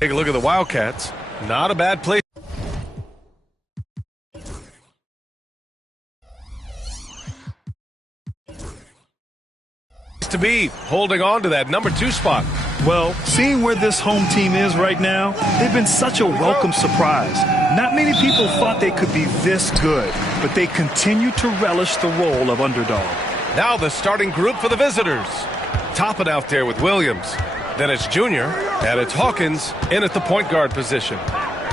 Take a look at the Wildcats. Not a bad place to be, holding on to that number 2 spot. Well, seeing where this home team is right now, they've been such a welcome surprise. Not many people thought they could be this good, but they continue to relish the role of underdog. Now the starting group for the visitors. Topping out there with Williams. Then it's Junior, and it's Hawkins in at the point guard position.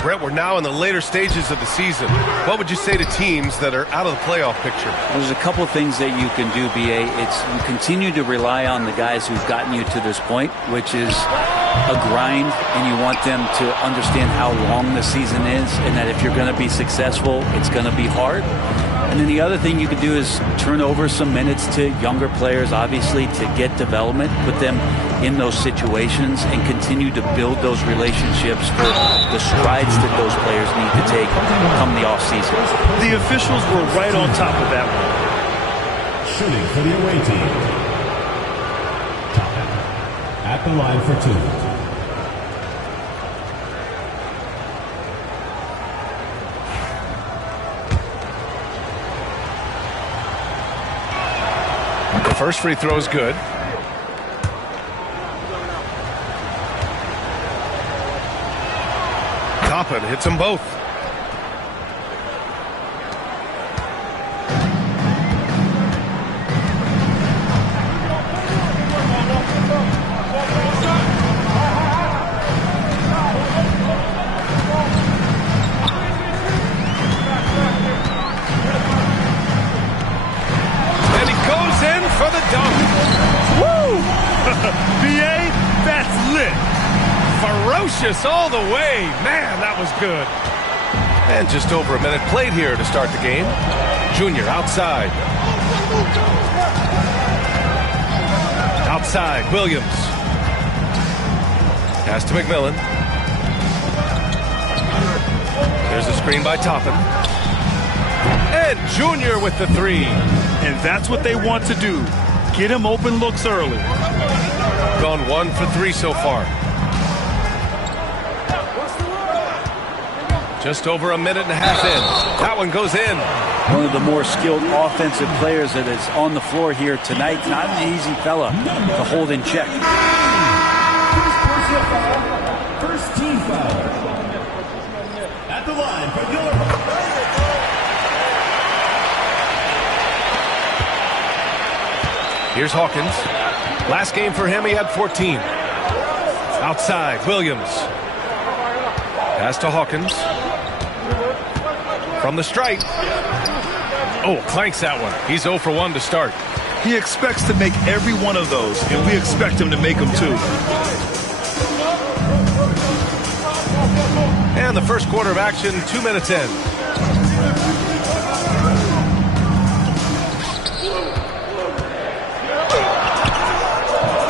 Brett, we're now in the later stages of the season. What would you say to teams that are out of the playoff picture? Well, there's a couple things that you can do, BA. You continue to rely on the guys who've gotten you to this point, which is a grind, and you want them to understand how long the season is, and that if you're going to be successful, it's going to be hard. And then the other thing you can do is turn over some minutes to younger players, obviously, to get development, put them in those situations, and continue to build those relationships for the strides that those players need to take come the offseason. The officials were right on top of that one. Shooting for the away team. Toppin at the line for 2. First free throw is good. Toppin hits them both. For the dunk. Woo! BA, that's lit. Ferocious all the way. Man, that was good. And just over a minute played here to start the game. Junior outside. Outside, Williams. Pass to McMillan. There's a screen by Toppin. And Junior with the 3. And that's what they want to do. Get him open looks early. Gone 1 for 3 so far. Just over a minute and a half in. That one goes in. One of the more skilled offensive players that is on the floor here tonight. Not an easy fella to hold in check. First team foul. At the line for Gilbert. Here's Hawkins. Last game for him, he had 14. Outside, Williams. Pass to Hawkins. From the stripe. Oh, clanks that one. He's 0 for 1 to start. He expects to make every one of those, and we expect him to make them too. And the first quarter of action, 2 minutes in.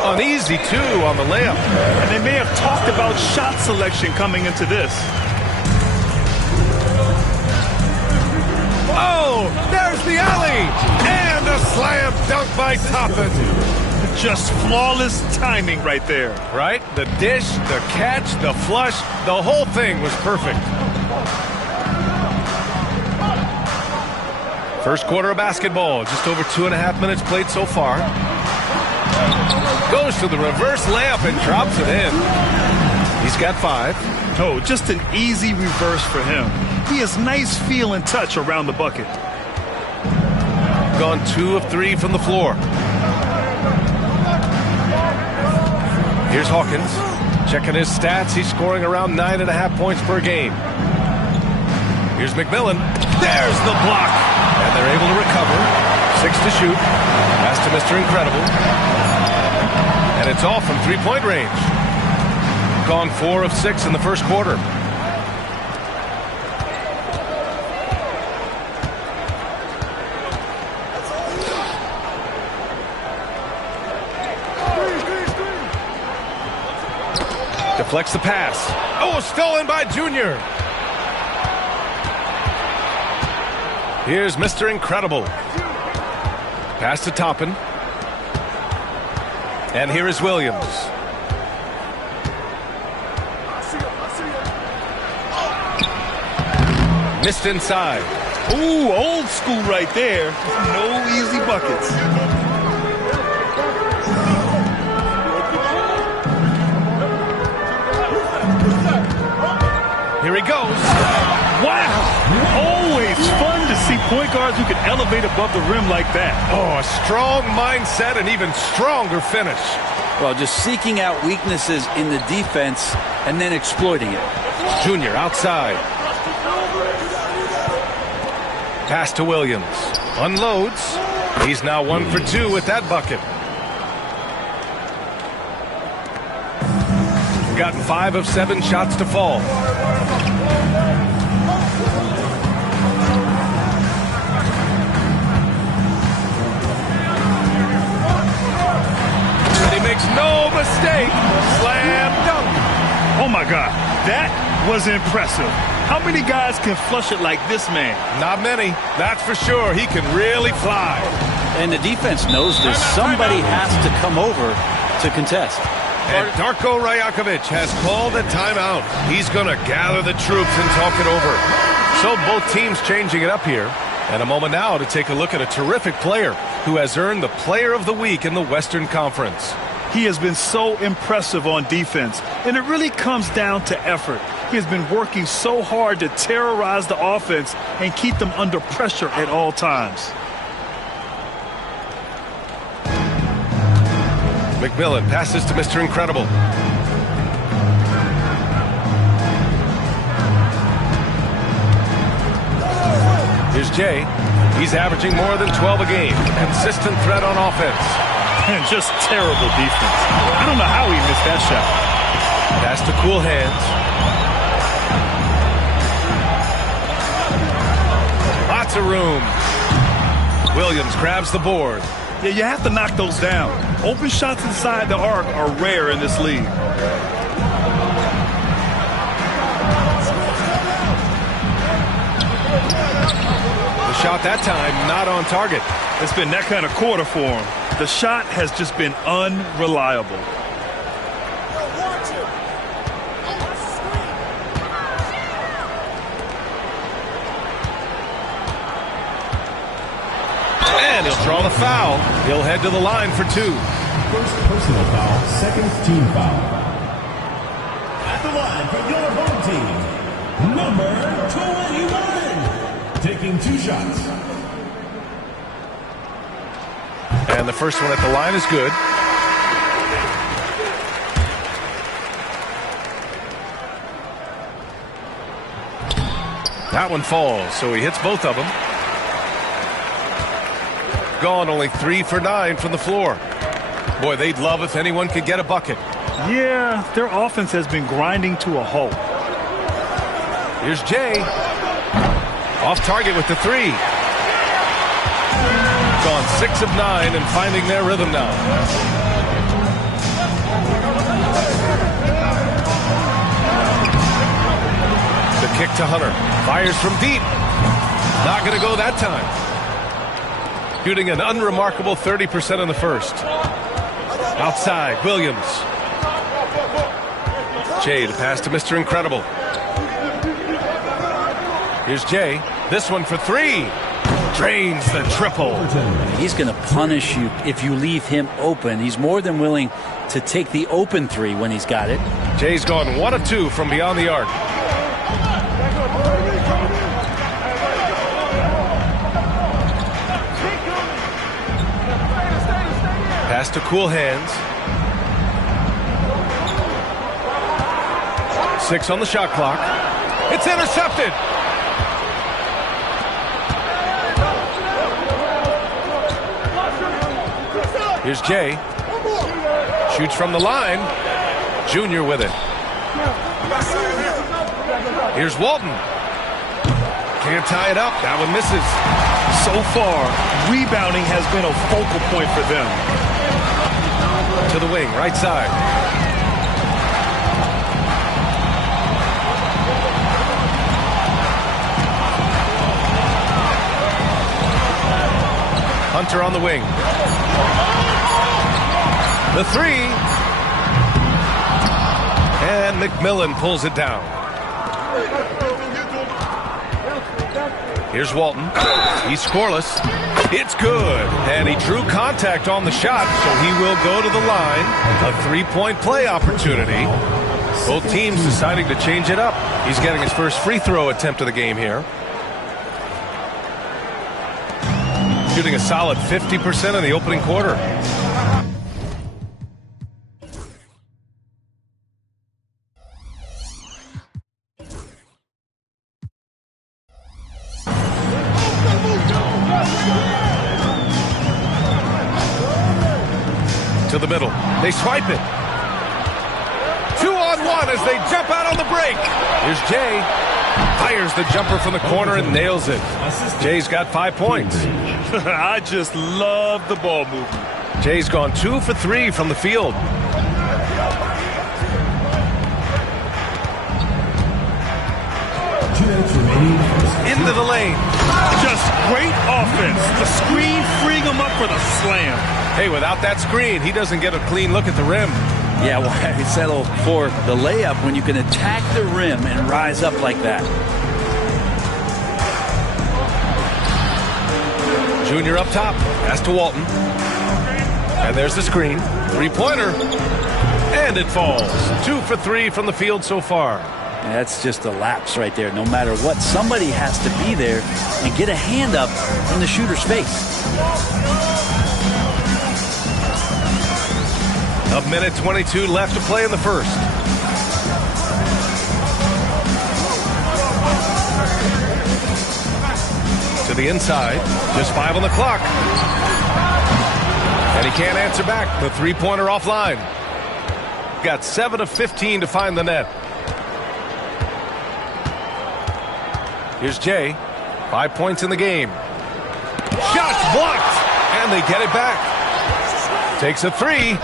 An easy 2 on the layup. And they may have talked about shot selection coming into this. Oh, there's the alley. And a slam dunk by Toppin. Just flawless timing right there. Right? The dish, the catch, the flush, the whole thing was perfect. First quarter of basketball. Just over 2.5 minutes played so far. Goes to the reverse layup and drops it in. He's got 5. Oh, just an easy reverse for him. He has nice feel and touch around the bucket. Gone 2 of 3 from the floor. Here's Hawkins. Checking his stats. He's scoring around 9.5 points per game. Here's McMillan. There's the block. And they're able to recover. 6 to shoot. Pass to Mr. Incredible. And it's off from 3-point range. Gone 4 of 6 in the first quarter. Deflects the pass. Oh, stolen by Junior. Here's Mr. Incredible. Pass to Toppin. And here is Williams. Missed inside. Ooh, old school right there. No easy buckets. Here he goes. Wow! Always fun to see point guards who can elevate above the rim like that. Oh, a strong mindset and even stronger finish. Well, just seeking out weaknesses in the defense and then exploiting it. Junior outside. Pass to Williams. Unloads. He's now 1 for 2 with that bucket. Gotten 5 of 7 shots to fall. And he makes no mistake. Slam dunk. Oh, my God. That was impressive. How many guys can flush it like this man? Not many. That's for sure. He can really fly. And the defense knows this. Somebody has to come over to contest. And Darko Rajakovic has called a timeout. He's going to gather the troops and talk it over. So both teams changing it up here. And a moment now to take a look at a terrific player who has earned the Player of the Week in the Western Conference. He has been so impressive on defense, and it really comes down to effort. He has been working so hard to terrorize the offense and keep them under pressure at all times. McMillan passes to Mr. Incredible. Here's Jay. He's averaging more than 12 a game. Consistent threat on offense. And just terrible defense. I don't know how he missed that shot. Pass to Cool Hands. Lots of room. Williams grabs the board. Yeah, you have to knock those down. Open shots inside the arc are rare in this league. The shot that time not on target. It's been that kind of quarter for him. The shot has just been unreliable. And he'll draw the foul. He'll head to the line for 2. First personal foul, second team foul. At the line for your home team, number 21. Taking 2 shots. And the first one at the line is good. That one falls, so he hits both of them. Gone only 3 for 9 from the floor. Boy, they'd love if anyone could get a bucket. Yeah, their offense has been grinding to a halt. Here's Jay. Off target with the 3. Gone 6 of 9 and finding their rhythm now. The kick to Hunter. Fires from deep. Not going to go that time. Shooting an unremarkable 30% in the first. Outside, Williams. Jay to pass to Mr. Incredible. Here's Jay. This one for 3. Drains the triple. He's going to punish you if you leave him open. He's more than willing to take the open 3 when he's got it. Jay's gone 1 of 2 from beyond the arc. Pass to Cool Hands. 6 on the shot clock. It's intercepted. Here's Jay. Shoots from the line. Junior with it. Here's Walton. Can't tie it up. That one misses. So far, rebounding has been a focal point for them. To the wing, right side. Hunter on the wing. The 3. And McMillan pulls it down. Here's Walton. He's scoreless. It's good. And he drew contact on the shot, so he will go to the line. A three-point play opportunity. Both teams deciding to change it up. He's getting his first free throw attempt of the game here. Shooting a solid 50% in the opening quarter. To the middle. They swipe it. 2-on-1 as they jump out on the break. Here's Jay. Fires the jumper from the corner and nails it. Jay's got 5 points. I just love the ball movement. Jay's gone 2 for 3 from the field. Into the lane. Just great offense. The screen freeing him up for the slam. Hey, without that screen, he doesn't get a clean look at the rim. Yeah, why settle for the layup when you can attack the rim and rise up like that? Junior up top. Pass to Walton. And there's the screen. Three-pointer. And it falls. 2 for 3 from the field so far. That's just a lapse right there. No matter what, somebody has to be there and get a hand up in the shooter's face. A minute 22 left to play in the first. To the inside. Just 5 on the clock. And he can't answer back. The three-pointer offline. Got 7 of 15 to find the net. Here's Jay. 5 points in the game. Shots blocked. And they get it back. Takes a 3.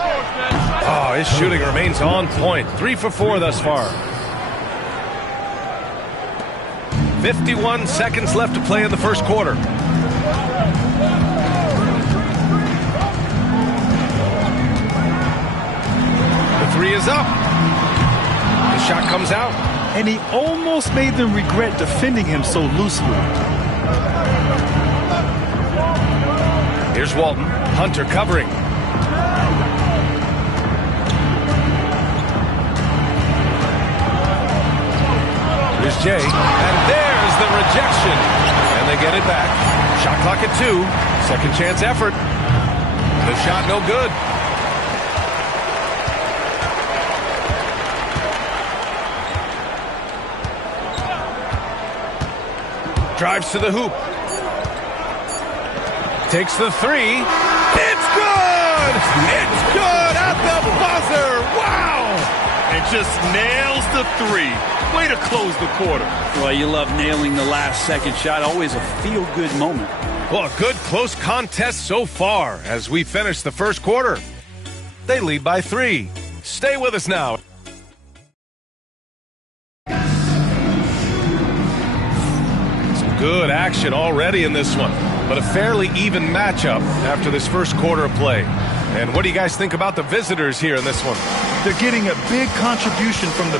Oh, his shooting remains on point. 3 for 4 thus far. 51 seconds left to play in the first quarter. The 3 is up. The shot comes out. And he almost made them regret defending him so loosely. Here's Walton. Hunter covering. Here's Jay. And there's the rejection. And they get it back. Shot clock at 2. Second chance effort. The shot no good. Drives to the hoop. Takes the 3. It's good! It's good at the buzzer! Wow! And just nails the 3. Way to close the quarter. Well, you love nailing the last second shot. Always a feel-good moment. Well, a good close contest so far as we finish the first quarter. They lead by 3. Stay with us now. Good action already in this one, but a fairly even matchup after this first quarter of play. And what do you guys think about the visitors here in this one? They're getting a big contribution from the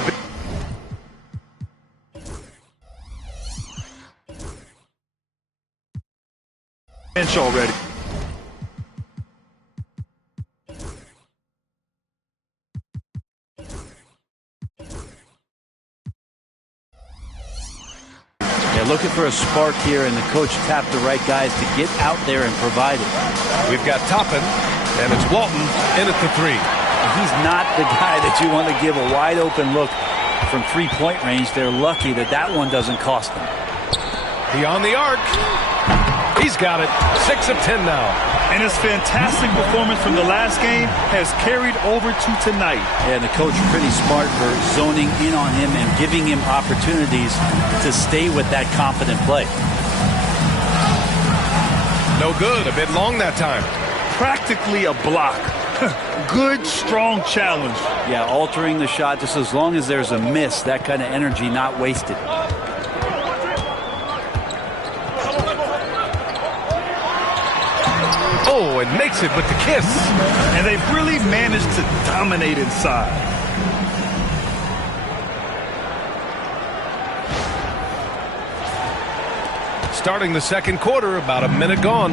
bench already. Looking for a spark here, and the coach tapped the right guys to get out there and provide it. We've got Toppin, and it's Walton in at the 3. He's not the guy that you want to give a wide-open look from three-point range. They're lucky that that one doesn't cost them. Beyond the arc. He's got it. 6 of 10 now. And his fantastic performance from the last game has carried over to tonight. And the coach pretty smart for zoning in on him and giving him opportunities to stay with that confident play. No good. A bit long that time. Practically a block. Good, strong challenge. Yeah, altering the shot just as long as there's a miss. That kind of energy not wasted. Oh, and makes it with the kiss. And they've really managed to dominate inside. Starting the second quarter, about a minute gone.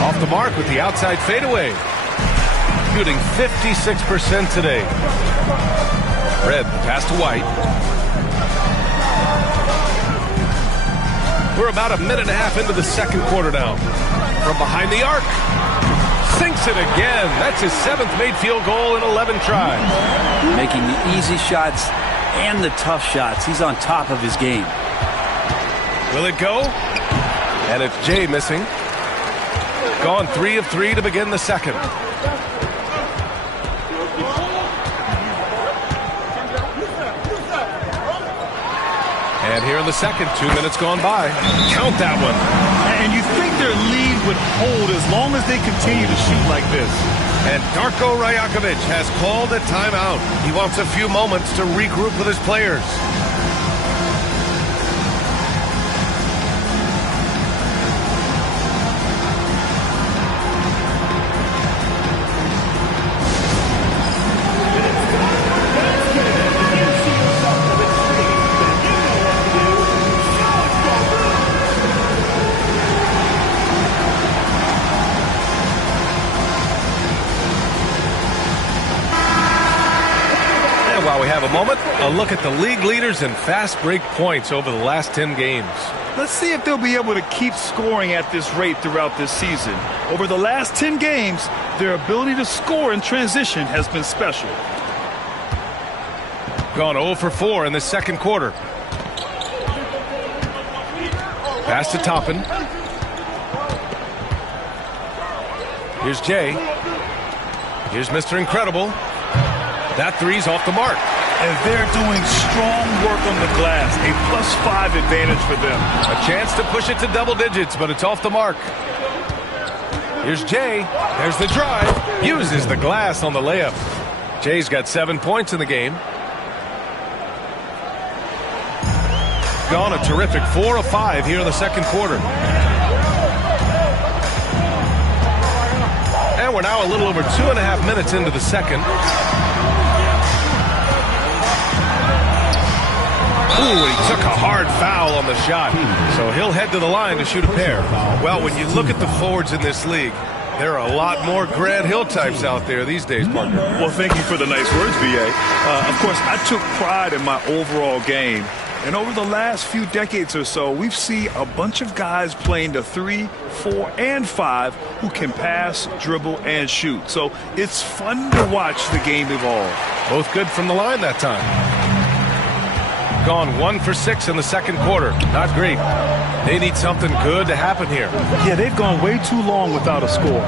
Off the mark with the outside fadeaway. Shooting 56% today. Red pass to White. We're about a minute and a half into the second quarter now. From behind the arc. Sinks it again. That's his 7th made field goal in 11 tries. Making the easy shots and the tough shots. He's on top of his game. Will it go? And it's Jay missing. Gone 3 of 3 to begin the second. And here in the second, 2 minutes gone by. Count that one. And you think their lead would hold as long as they continue to shoot like this. And Darko Rajakovic has called a timeout. He wants a few moments to regroup with his players. While we have a moment, a look at the league leaders in fast break points over the last 10 games. Let's see if they'll be able to keep scoring at this rate throughout this season. Over the last 10 games, their ability to score in transition has been special. Gone 0 for 4 in the second quarter. Pass to Toppin. Here's Jay. Here's Mr. Incredible. That three's off the mark. And they're doing strong work on the glass. A +5 advantage for them. A chance to push it to double digits, but it's off the mark. Here's Jay. There's the drive. Uses the glass on the layup. Jay's got 7 points in the game. Gone a terrific 4 of 5 here in the second quarter. And we're now a little over 2.5 minutes into the second. Ooh, he took a hard foul on the shot. So he'll head to the line to shoot a pair. Well, when you look at the forwards in this league, there are a lot more Grant Hill types out there these days, partner. Well, thank you for the nice words, B.A. Of course, I took pride in my overall game. And over the last few decades or so, we've seen a bunch of guys playing the 3, 4, and 5 who can pass, dribble, and shoot. So it's fun to watch the game evolve. Both good from the line that time. Gone 1 for 6 in the second quarter. Not great. They need something good to happen here. Yeah, they've gone way too long without a score.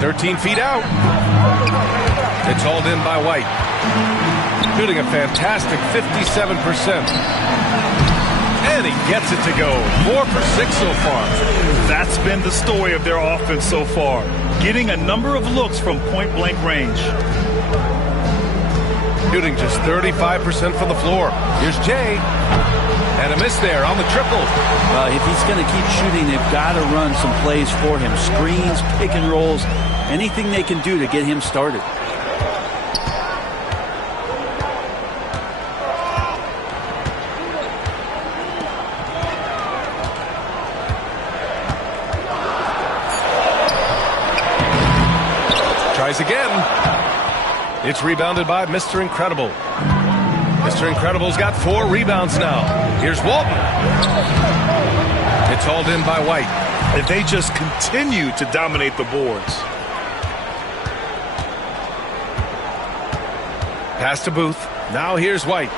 13 feet out. It's hauled in by White. Shooting a fantastic 57%. And he gets it to go. 4 for 6 so far. That's been the story of their offense so far. Getting a number of looks from point-blank range. Shooting just 35% from the floor. Here's Jay. And a miss there on the triple. If he's going to keep shooting, they've got to run some plays for him. Screens, pick and rolls, anything they can do to get him started. Tries again. It's rebounded by Mr. Incredible. Mr. Incredible's got 4 rebounds now. Here's Walton. It's hauled in by White. And they just continue to dominate the boards. Pass to Booth. Now here's White.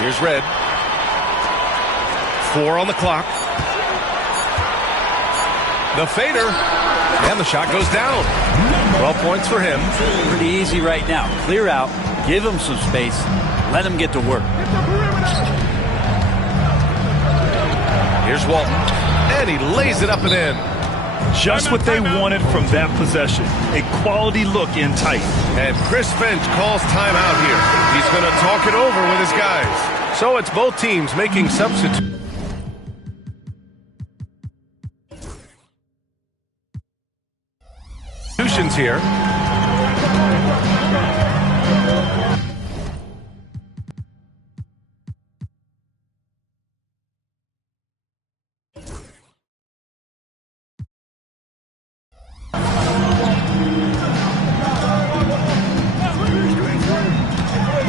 Here's Red. 4 on the clock. The fader, and the shot goes down. 12 points for him. Pretty easy right now. Clear out, give him some space, let him get to work. Here's Walton, and he lays it up and in. Just what they wanted from that possession. A quality look in tight. And Chris Finch calls timeout here. He's going to talk it over with his guys. So it's both teams making substitutions here.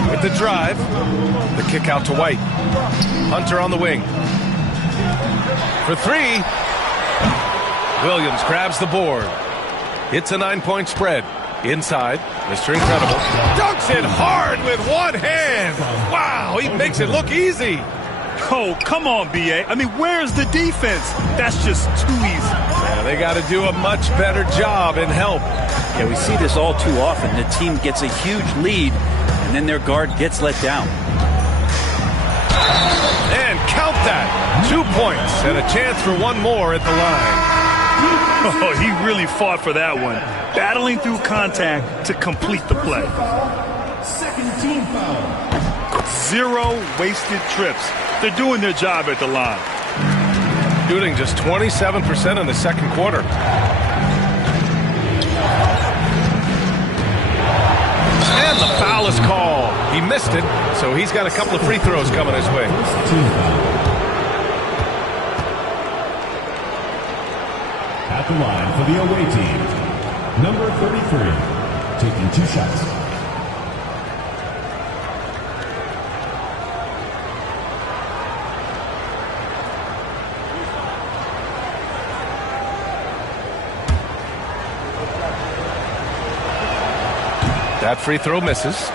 With the drive, the kick out to White. Hunter on the wing. For three. Williams grabs the board. It's a 9-point spread. Inside, Mr. Incredible dunks it hard with one hand. Wow, he makes it look easy. Oh, come on, B.A. I mean, where's the defense? That's just too easy. Yeah, they got to do a much better job in help. Yeah, we see this all too often. The team gets a huge lead, and then their guard gets let down. And count that. 2 points and a chance for one more at the line. Oh, he really fought for that one. Battling through contact to complete the play. Second team foul. 0 wasted trips. They're doing their job at the line. Shooting just 27% in the second quarter. And the foul is called. He missed it, so he's got a couple of free throws coming his way. At the line for the away team, number 33, taking 2 shots. That free throw misses.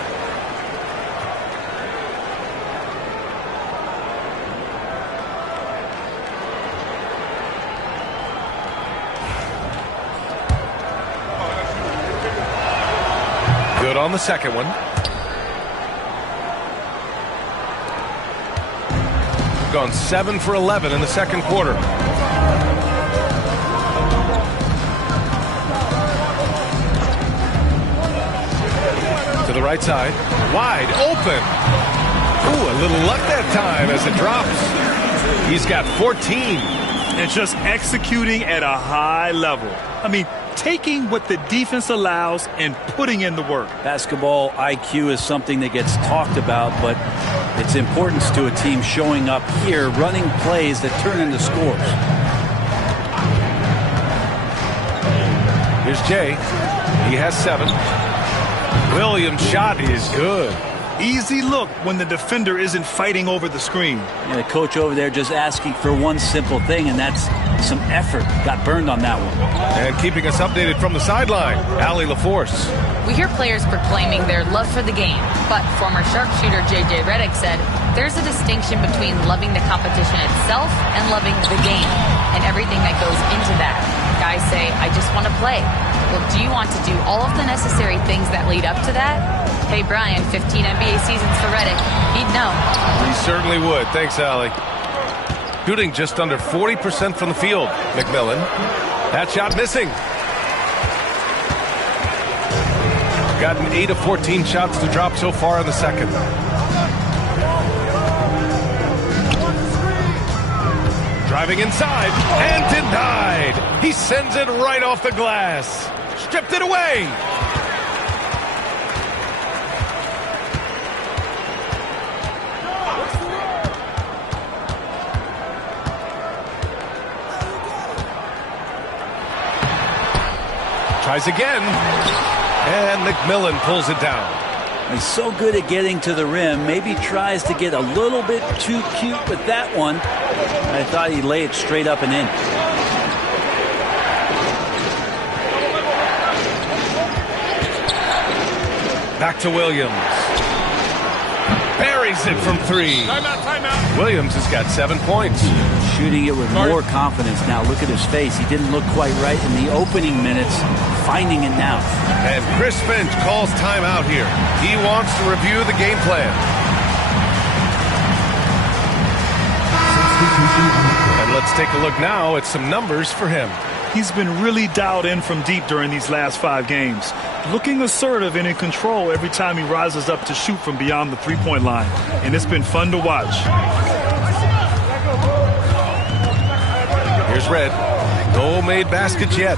Good on the second one. Gone 7 for 11 in the second quarter. To the right side, wide open. Ooh, a little luck that time as it drops. He's got 14. And just executing at a high level. I mean, taking what the defense allows and putting in the work. Basketball IQ is something that gets talked about, but its importance to a team showing up here, running plays that turn into scores. Here's Jay. He has 7. Williams' shot is good. Easy look when the defender isn't fighting over the screen. And the coach over there just asking for one simple thing, and that's some effort. Got burned on that one. And keeping us updated from the sideline, Allie LaForce. We hear players proclaiming their love for the game, but former sharpshooter J.J. Redick said there's a distinction between loving the competition itself and loving the game and everything that goes into that. Guys say, I just want to play. Well, do you want to do all of the necessary things that lead up to that? Hey, Brian, 15 NBA seasons for Redick. He'd know. He certainly would. Thanks, Allie. Shooting just under 40% from the field, McMillan. That shot missing. Gotten 8 of 14 shots to drop so far in the second. Driving inside and denied. He sends it right off the glass. Stripped it away. Tries again. And McMillan pulls it down. He's so good at getting to the rim. Maybe tries to get a little bit too cute with that one. I thought he'd lay it straight up and in. Back to Williams. Buries it from 3. Timeout. Williams has got 7 points. Shooting it with more confidence now. Look at his face. He didn't look quite right in the opening minutes. Finding it now. And Chris Finch calls timeout here. He wants to review the game plan. And let's take a look now at some numbers for him. He's been really dialed in from deep during these last 5 games, looking assertive and in control every time he rises up to shoot from beyond the three-point line, and it's been fun to watch. Here's Red. No made baskets yet.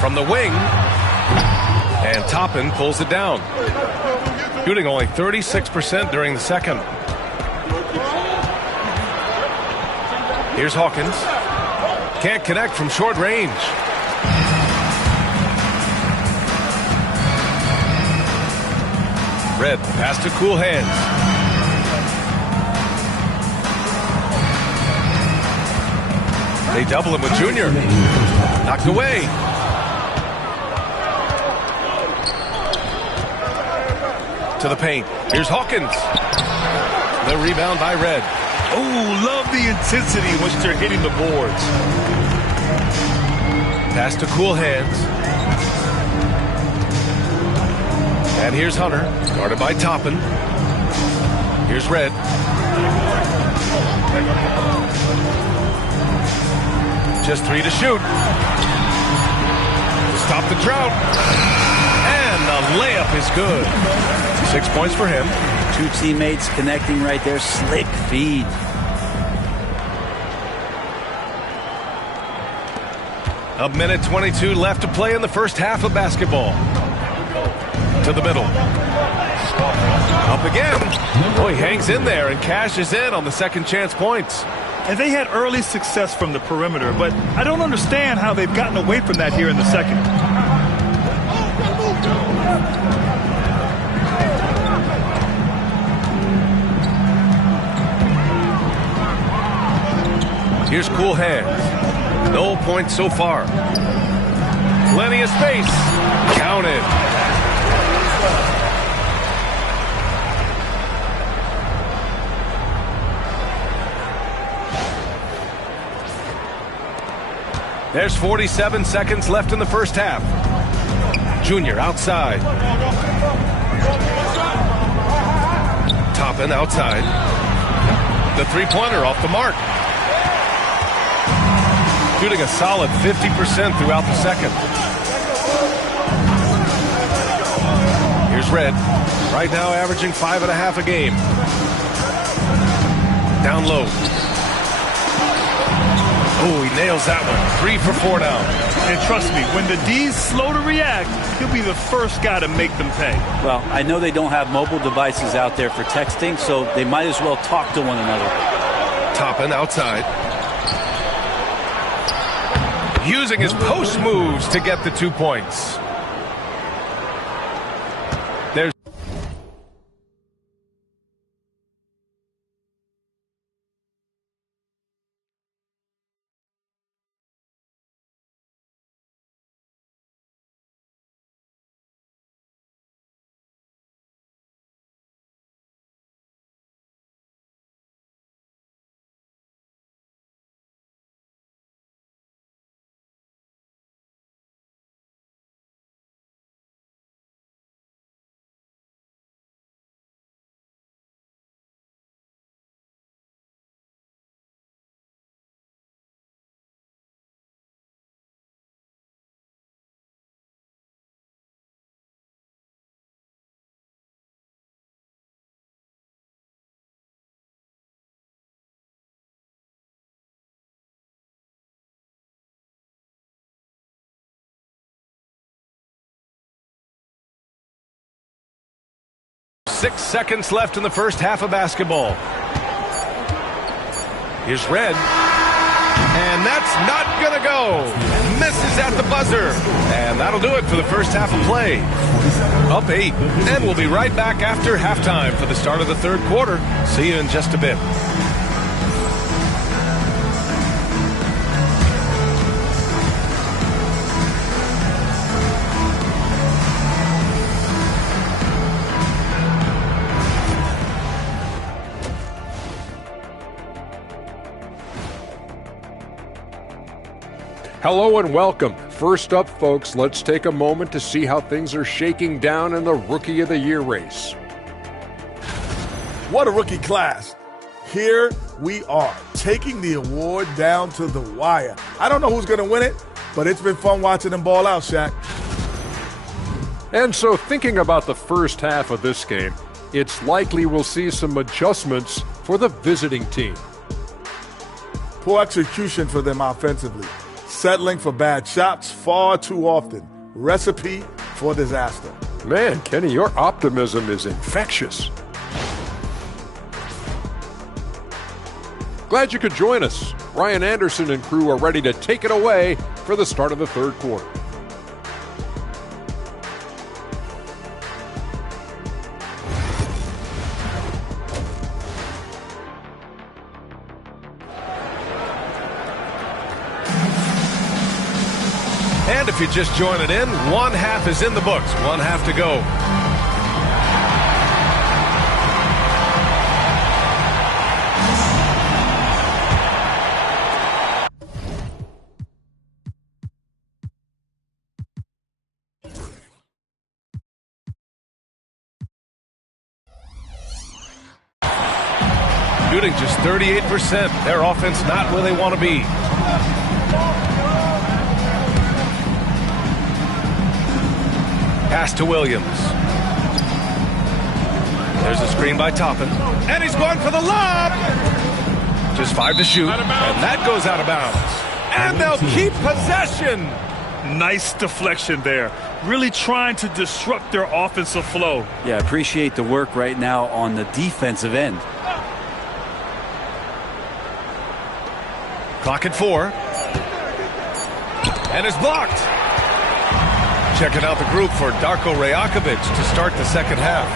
From the wing, and Toppin pulls it down. Shooting only 36% during the second. Here's Hawkins. Can't connect from short range. Red pass to Cool Hands. They double him with Junior. Knocked away. To the paint. Here's Hawkins. The rebound by Red. Oh, love the intensity in which they're hitting the boards. Pass to Cool Hands. And here's Hunter, guarded by Toppin. Here's Red. Just 3 to shoot. To stop the drought. And the layup is good. 6 points for him. 2 teammates connecting right there. Slick feed. A minute 22 left to play in the first half of basketball. To the middle. Up again. Oh, he hangs in there and cashes in on the second chance points. And they had early success from the perimeter, but I don't understand how they've gotten away from that here in the second. Here's Cool Hands. No points so far. Plenty of space. Counted. There's 47 seconds left in the first half. Junior outside. Toppin outside. The three-pointer off the mark. Shooting a solid 50% throughout the second. Here's Red. Right now averaging 5.5 a game. Down low. Oh, he nails that one. 3 for 4 now. And trust me, when the D's slow to react, he'll be the first guy to make them pay. Well, I know they don't have mobile devices out there for texting, so they might as well talk to one another. Toppin outside. Using his post moves to get the 2 points. There's Six seconds left in the first half of basketball. Here's Red. And that's not going to go. Misses at the buzzer. And that'll do it for the first half of play. Up 8. And we'll be right back after halftime for the start of the third quarter. See you in just a bit. Hello and welcome. First up, folks, let's take a moment to see how things are shaking down in the Rookie of the Year race. What a rookie class. Here we are. taking the award down to the wire. I don't know who's going to win it, but it's been fun watching them ball out, Shaq. And so thinking about the first half of this game, it's likely we'll see some adjustments for the visiting team. Poor execution for them offensively. Settling for bad shots far too often. Recipe for disaster. Man, Kenny, your optimism is infectious. Glad you could join us. Ryan Anderson and crew are ready to take it away for the start of the third quarter. And if you're just joining in, one half is in the books. One half to go. Shooting just 38%. Their offense not where they want to be. Pass to Williams. There's a screen by Toppin. And he's going for the lob. Just 5 to shoot. And that goes out of bounds. And they'll keep possession. Nice deflection there. Really trying to disrupt their offensive flow. Yeah, appreciate the work right now on the defensive end. Clock at 4. And it's blocked. Checking out the group for Darko Rajakovic to start the second half.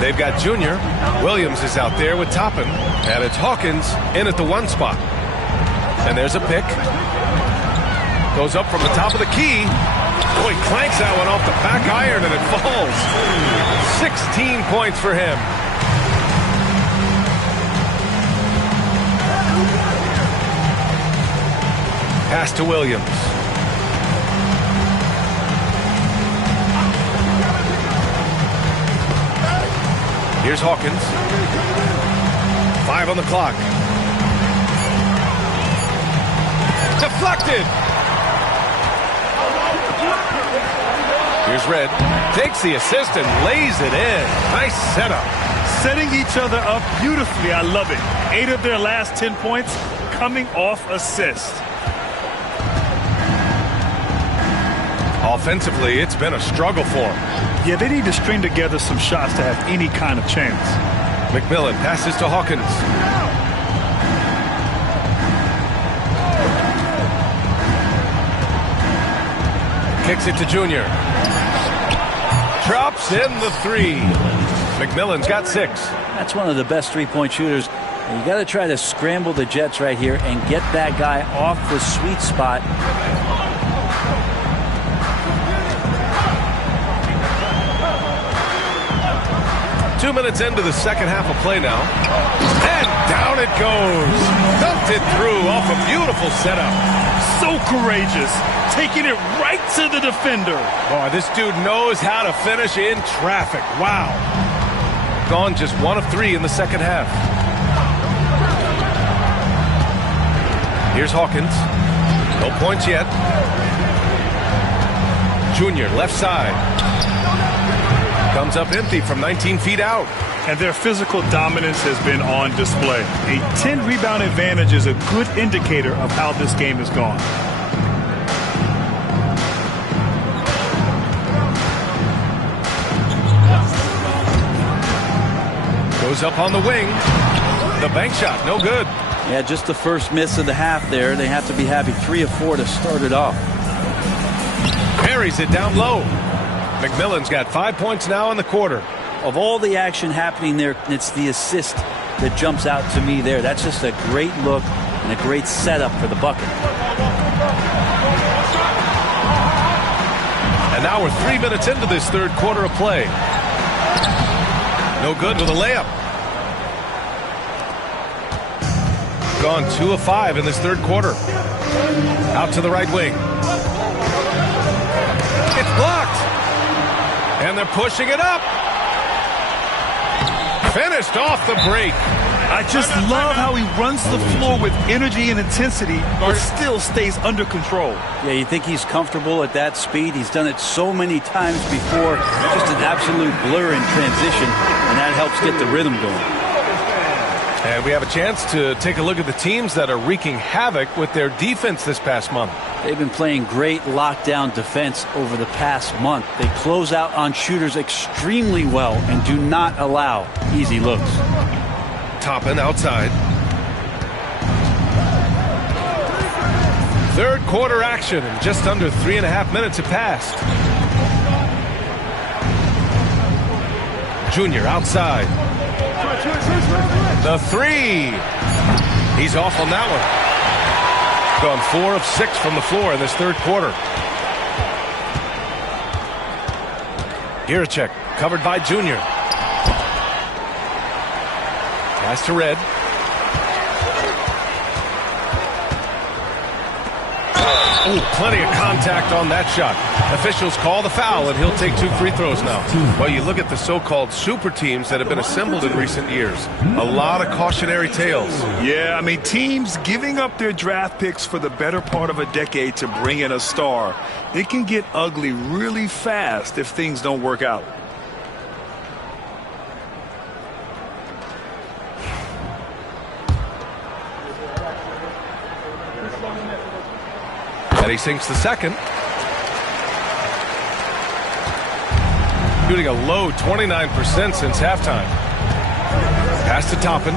They've got Junior. Williams is out there with Toppin. And it's Hawkins in at the 1 spot. And there's a pick. Goes up from the top of the key. Oh, he clanks that one off the back iron and it falls. 16 points for him. Pass to Williams. Here's Hawkins. 5 on the clock. Deflected. Here's Red. Takes the assist and lays it in. Nice setup. Setting each other up beautifully. I love it. 8 of their last 10 points coming off assists. Offensively, it's been a struggle for them. Yeah, they need to string together some shots to have any kind of chance. McMillan passes to Hawkins. Kicks it to Junior. Drops in the 3. McMillan's got 6. That's one of the best three-point shooters. And you got to try to scramble the Jets right here and get that guy off the sweet spot. 2 minutes into the second half of play now. And down it goes. Dumped it through off a beautiful setup. So courageous. Taking it right to the defender. Boy, this dude knows how to finish in traffic. Wow. Gone just 1 of 3 in the second half. Here's Hawkins. No points yet. Junior, left side. Comes up empty from 19 feet out. And their physical dominance has been on display. A 10-rebound advantage is a good indicator of how this game has gone. Goes up on the wing. The bank shot, no good. Yeah, just the first miss of the half there. They have to be happy. 3 of 4 to start it off. Parries it down low. McMillan's got 5 points now in the quarter. Of all the action happening there, it's the assist that jumps out to me there. That's just a great look and a great setup for the bucket. And now we're 3 minutes into this third quarter of play. No good with a layup. Gone 2 of 5 in this third quarter. Out to the right wing. It's blocked. And they're pushing it up. Finished off the break. I just love how he runs the floor with energy and intensity, but still stays under control. Yeah, you think he's comfortable at that speed? He's done it so many times before. Just an absolute blur in transition, and that helps get the rhythm going. And we have a chance to take a look at the teams that are wreaking havoc with their defense this past month. They've been playing great lockdown defense over the past month. They close out on shooters extremely well and do not allow easy looks. Toppin outside. Third quarter action, and just under 3.5 minutes have passed. Junior outside. The three. He's off on that one. Gone 4 of 6 from the floor in this third quarter. Giracek covered by Junior. Pass to Red. Oh, plenty of contact on that shot. Officials call the foul, and he'll take 2 free throws now. Well, you look at the so-called super teams that have been assembled in recent years. A lot of cautionary tales. Yeah, I mean, teams giving up their draft picks for the better part of a decade to bring in a star. It can get ugly really fast if things don't work out. And he sinks the second. Shooting a low 29% since halftime. Pass to Toppin.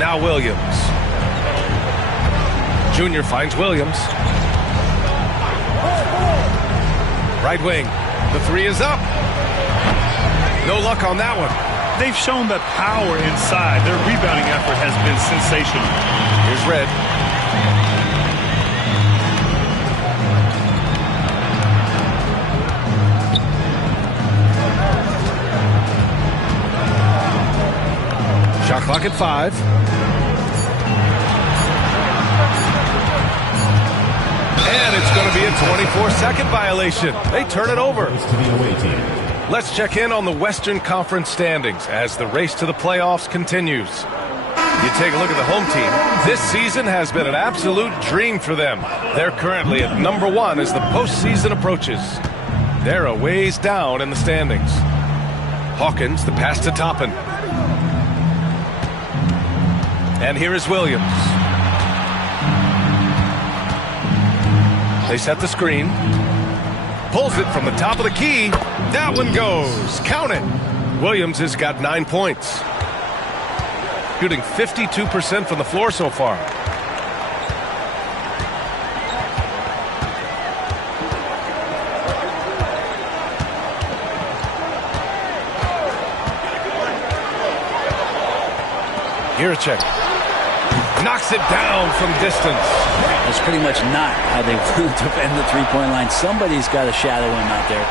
Now Williams. Junior finds Williams. Right wing. The three is up. No luck on that one. They've shown that power inside. Their rebounding effort has been sensational. Here's Red. Shot clock at 5. And it's going to be a 24-second violation. They turn it over. Let's check in on the Western Conference standings as the race to the playoffs continues. You take a look at the home team. This season has been an absolute dream for them. They're currently at number 1 as the postseason approaches. They're a ways down in the standings. Hawkins, the pass to Toppin. And here is Williams. They set the screen. Pulls it from the top of the key. That one goes. Count it. Williams has got 9 points. Shooting 52% from the floor so far. Giracek knocks it down from distance. That's pretty much not how they defend the three-point line. Somebody's got to shadow him out there.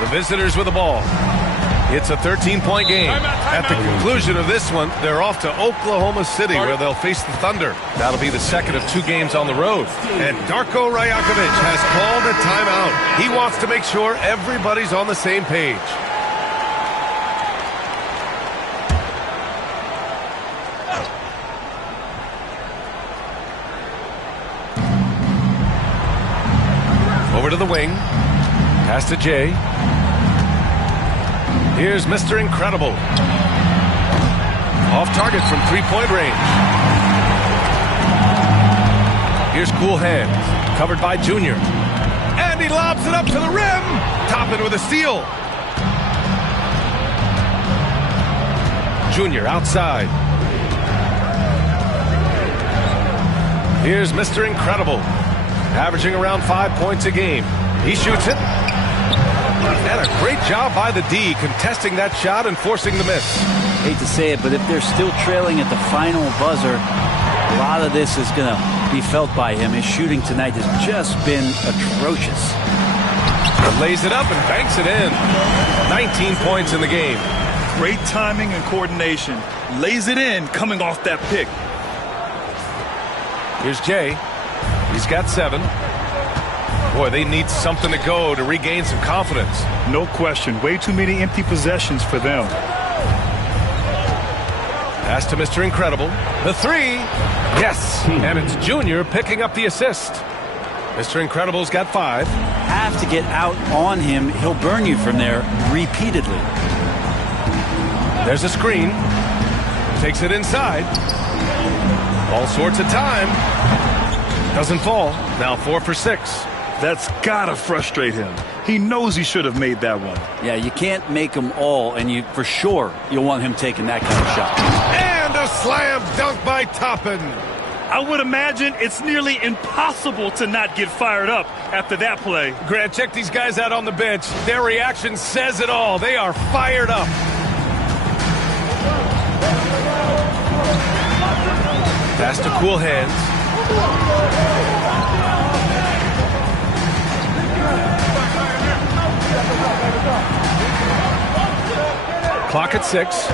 The visitors with the ball. It's a 13-point game. At the conclusion of this one, they're off to Oklahoma City where they'll face the Thunder. That'll be the second of 2 games on the road. And Darko Rajakovic has called a timeout. He wants to make sure everybody's on the same page. Over to the wing. Pass to Jay. Here's Mr. Incredible. Off target from 3-point range. Here's Cool Hands. Covered by Junior. And he lobs it up to the rim. Toppin with a steal. Junior outside. Here's Mr. Incredible. Averaging around 5 points a game. He shoots it. And a great job by the D contesting that shot and forcing the miss. Hate to say it, but if they're still trailing at the final buzzer, a lot of this is going to be felt by him. His shooting tonight has just been atrocious. Lays it up and banks it in. 19 points in the game. Great timing and coordination. Lays it in coming off that pick. Here's Jay. He's got 7. Boy, they need something to go to regain some confidence. No question. Way too many empty possessions for them. Pass to Mr. Incredible. The 3. Yes. And it's Junior picking up the assist. Mr. Incredible's got 5. Have to get out on him. He'll burn you from there repeatedly. There's a screen. Takes it inside. All sorts of time. Doesn't fall. Now 4 for 6. That's gotta frustrate him. He knows he should have made that one. Yeah, you can't make them all, and you for sure you'll want him taking that kind of shot. And a slam dunk by Toppin. I would imagine it's nearly impossible to not get fired up after that play. Grant, check these guys out on the bench. Their reaction says it all. They are fired up. Pass to Cool Hands. Clock at 6.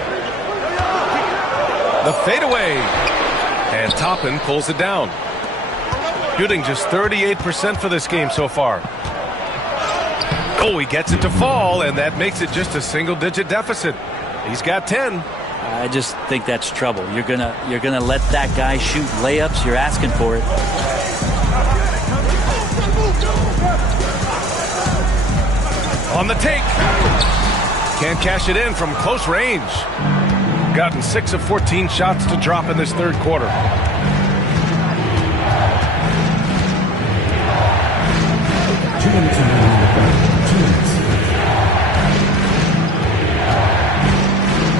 The fadeaway. And Toppin pulls it down. Shooting just 38% for this game so far. Oh, he gets it to fall, and that makes it just a single-digit deficit. He's got 10. I just think that's trouble. You're gonna let that guy shoot layups. You're asking for it. On the take. Can't cash it in from close range. Gotten 6 of 14 shots to drop in this third quarter.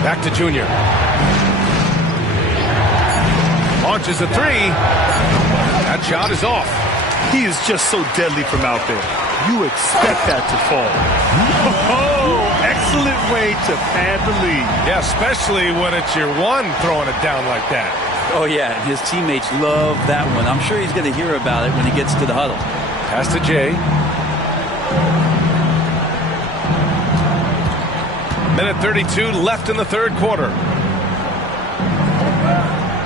Back to Junior. Launches a 3. That shot is off. He is just so deadly from out there. You expect that to fall. Oh, excellent way to pad the lead. Yeah, especially when it's your one throwing it down like that. Oh, yeah, and his teammates love that one. I'm sure he's going to hear about it when he gets to the huddle. Pass to Jay. Minute 32 left in the third quarter.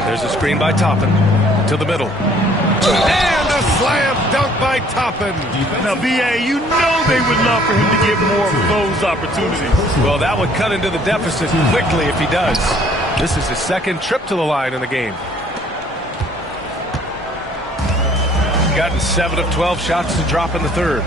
There's a screen by Toppin to the middle. And a slam dunk by Toppin. Now, B.A., you know they would love for him to get more of those opportunities. Well, that would cut into the deficit quickly if he does. This is his second trip to the line in the game. Gotten 7 of 12 shots to drop in the third.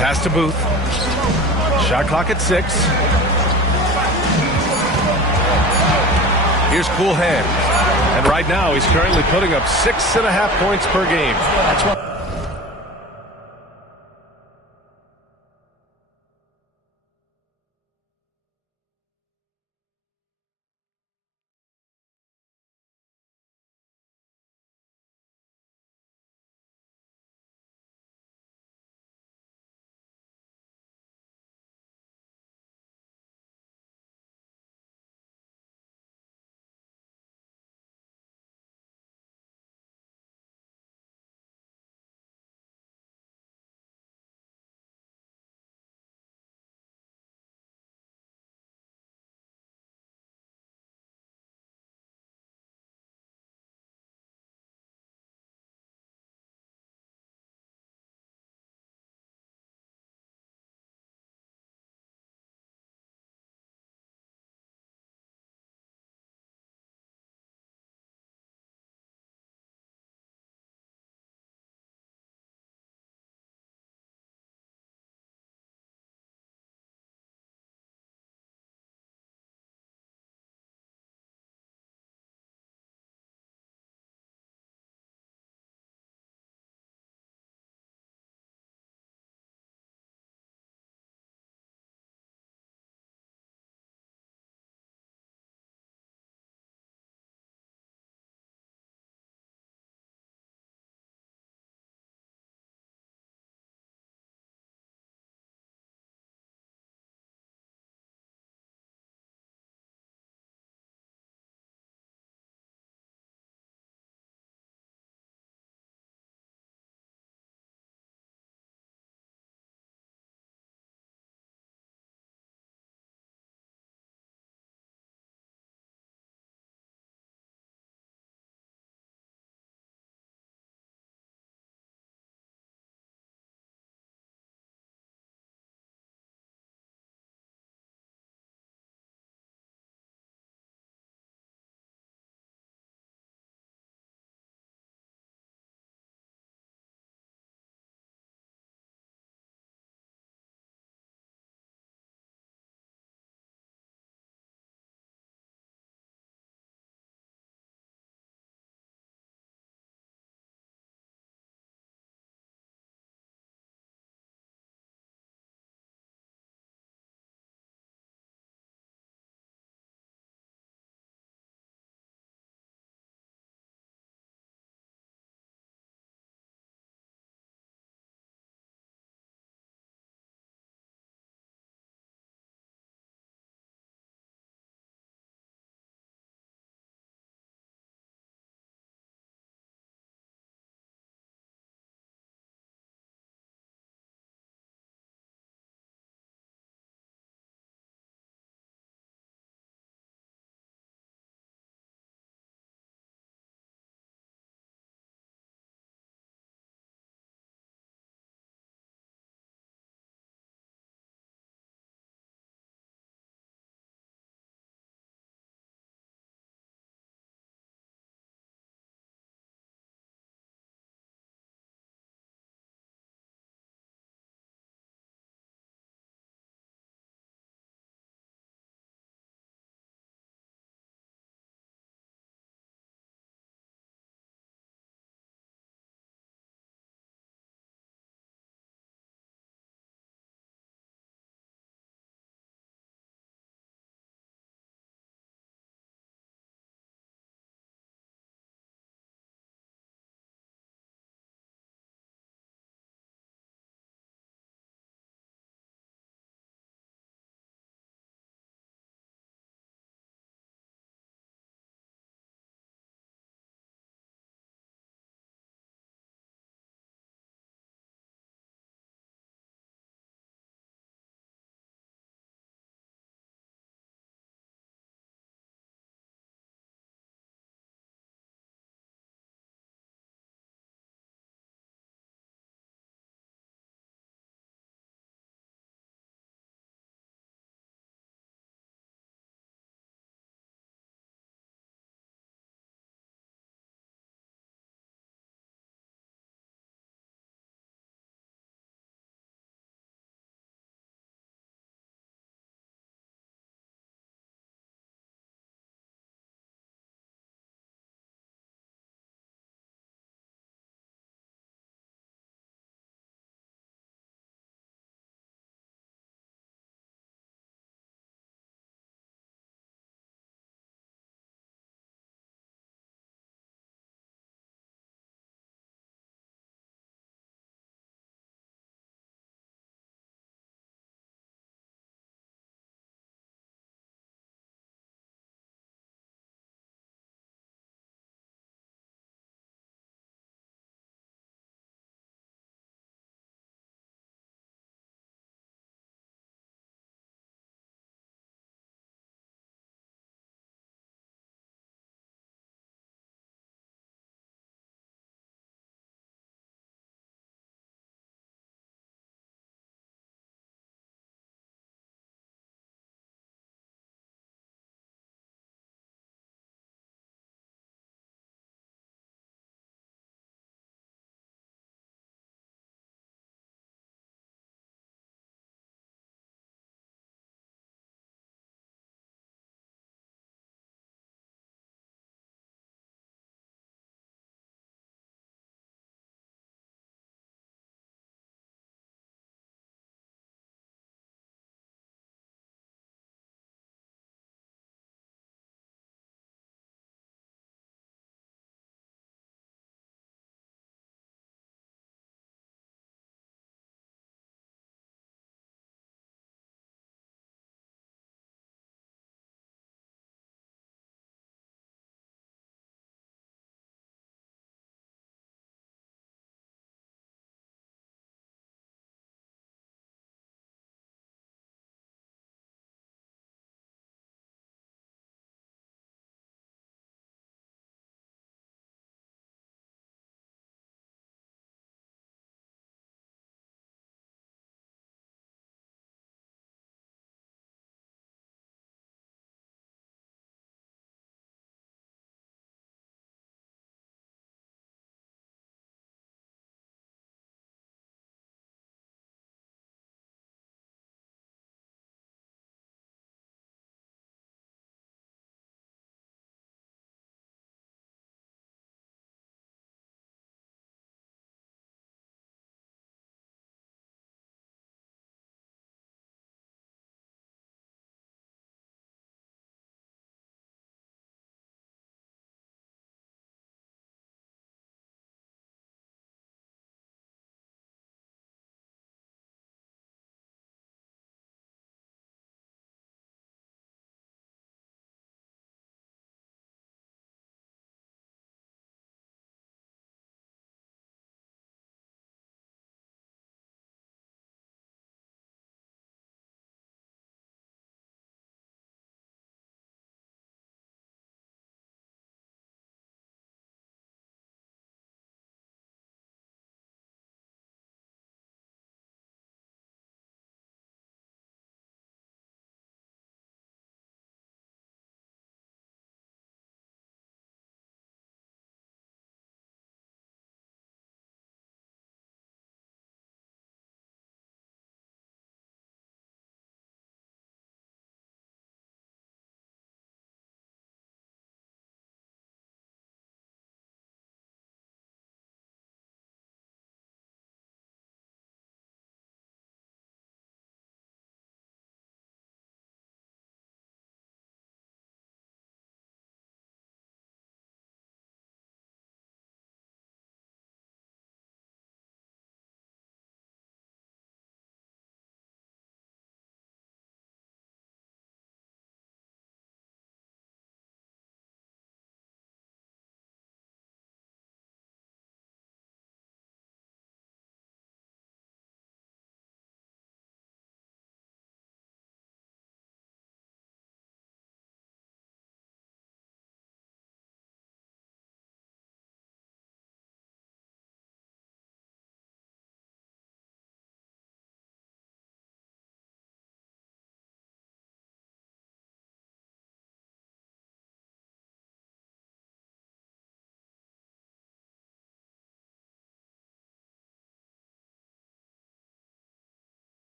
Pass to Booth. Shot clock at 6. Here's Cool Hand. And right now he's currently putting up 6.5 points per game. That's what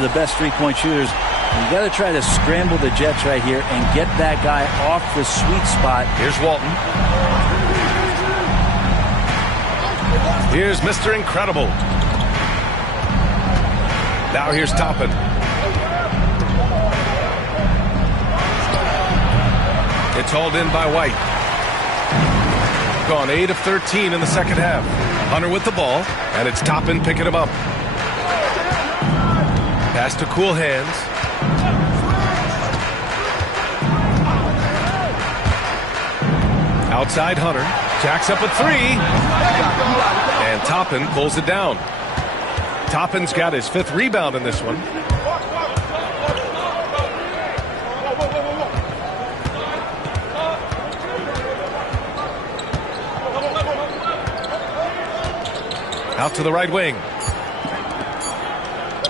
of the best three-point shooters. You got to try to scramble the Jets right here and get that guy off the sweet spot. Here's Walton. Here's Mr. Incredible. Now here's Toppin. It's hauled in by White. Gone 8 of 13 in the second half. Hunter with the ball, and it's Toppin picking him up. Pass to Cool Hands. Outside Hunter. Jacks up a three. And Toppin pulls it down. Toppin's got his 5th rebound in this one. Out to the right wing.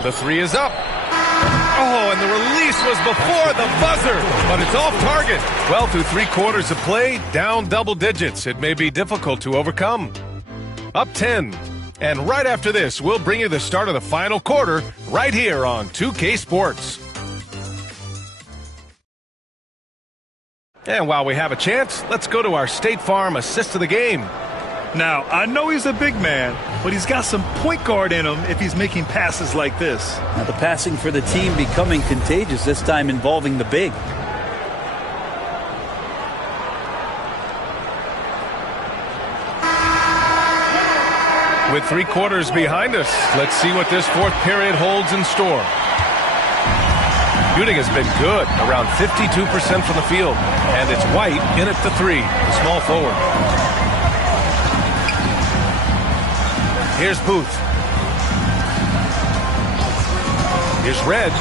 The three is up. Oh, and the release was before the buzzer, but it's off target. Well, through 3 quarters of play, down double digits. It may be difficult to overcome. Up 10. And right after this, we'll bring you the start of the final quarter right here on 2K Sports. And while we have a chance, let's go to our State Farm assist of the game. Now, I know he's a big man, but he's got some point guard in him if he's making passes like this. Now the passing for the team becoming contagious, this time involving the big. With 3 quarters behind us, let's see what this 4th period holds in store. Shooting has been good, around 52% from the field. And it's White in at the 3, the small forward. Here's Booth. Here's Red.